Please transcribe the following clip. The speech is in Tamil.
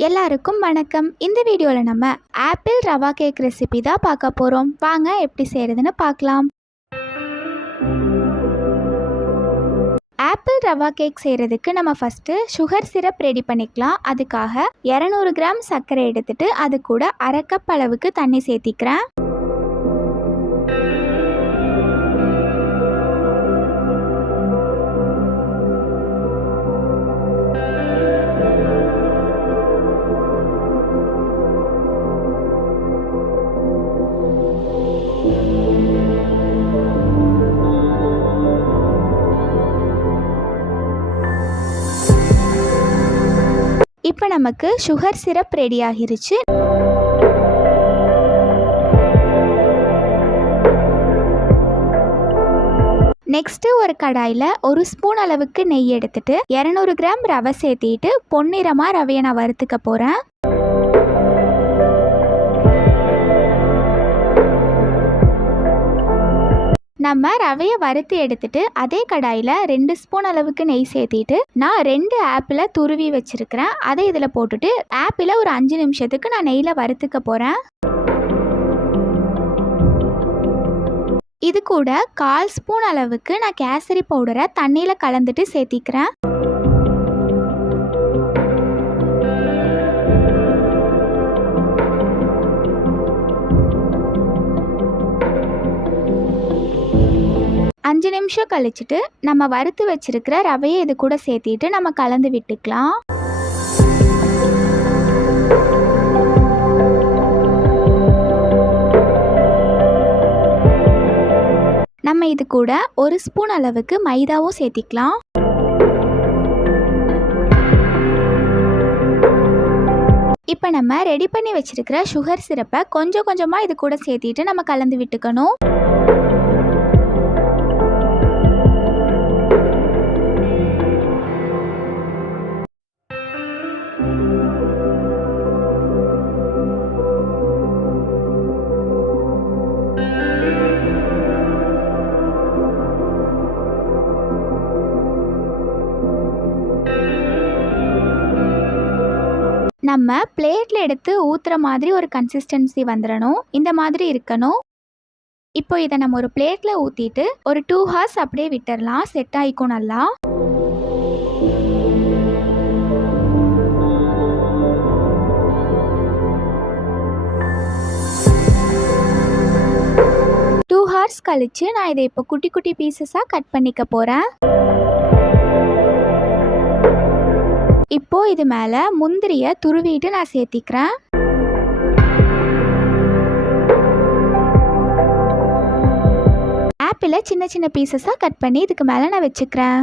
எல்லாருக்கும் வணக்கம். இந்த வீடியோவில் நம்ம ஆப்பிள் ரவா கேக் ரெசிபி தான் பார்க்க போகிறோம். வாங்க எப்படி செய்கிறதுன்னு பார்க்கலாம். ஆப்பிள் ரவா கேக் செய்கிறதுக்கு நம்ம ஃபஸ்ட்டு சுகர் சிரப் ரெடி பண்ணிக்கலாம். அதுக்காக 200 கிராம் சர்க்கரை எடுத்துட்டு அது கூட 1/2 கப் அளவுக்கு தண்ணி சேர்த்திக்கிறேன். இப்போ நமக்கு சுகர் சிரப் ரெடி ஆகிருச்சு. நெக்ஸ்ட்டு ஒரு கடாயில் 1 ஸ்பூன் அளவுக்கு நெய் எடுத்துட்டு 200 கிராம் ரவை சேர்த்திட்டு பொன்னிறமாக ரவையை நான் வறுத்துக்க போகிறேன். நம்ம ரவையை வறுத்து எடுத்துட்டு அதே கடாயில் 2 ஸ்பூன் அளவுக்கு நெய் சேர்த்திட்டு நான் 2 ஆப்பிளை துருவி வச்சுருக்கிறேன். அதை இதில் போட்டுட்டு ஆப்பிளை ஒரு 5 நிமிஷத்துக்கு நான் நெய்யில் வறுத்துக்க போகிறேன். இது கூட 1/4 ஸ்பூன் அளவுக்கு நான் கேசரி பவுடரை தண்ணியில் கலந்துட்டு சேர்த்திக்கிறேன். அஞ்சு நிமிஷம் கழிச்சிட்டு நம்ம வறுத்து வச்சிருக்கிற ரவையை இது கூட சேர்த்திட்டு நம்ம கலந்து விட்டுக்கலாம். நம்ம இது கூட 1 ஸ்பூன் அளவுக்கு மைதாவும் சேர்த்திக்கலாம். இப்போ நம்ம ரெடி பண்ணி வச்சிருக்கிற சுகர் சிரப்பை கொஞ்சம் கொஞ்சமாக இது கூட சேர்த்திட்டு நம்ம கலந்து விட்டுக்கணும். நம்ம பிளேட்டில் எடுத்து ஊற்றுற மாதிரி ஒரு கன்சிஸ்டன்சி வந்துடணும். இந்த மாதிரி இருக்கணும். இப்போ இதை நம்ம ஒரு பிளேட்டில் ஊற்றிட்டு ஒரு 2 ஹார்ஸ் அப்படியே விட்டுடலாம். செட் ஆகிக்கும் நல்லா. டூ ஹார்ஸ் கழித்து நான் இதை இப்போ குட்டி குட்டி பீசஸாக கட் பண்ணிக்க போகிறேன். இப்போ இது மேலே முந்திரியை துருவிட்டு நான் சேர்த்திக்கிறேன். ஆப்பிளை சின்ன சின்ன பீசஸாக கட் பண்ணி இதுக்கு மேலே நான் வச்சுக்கிறேன்.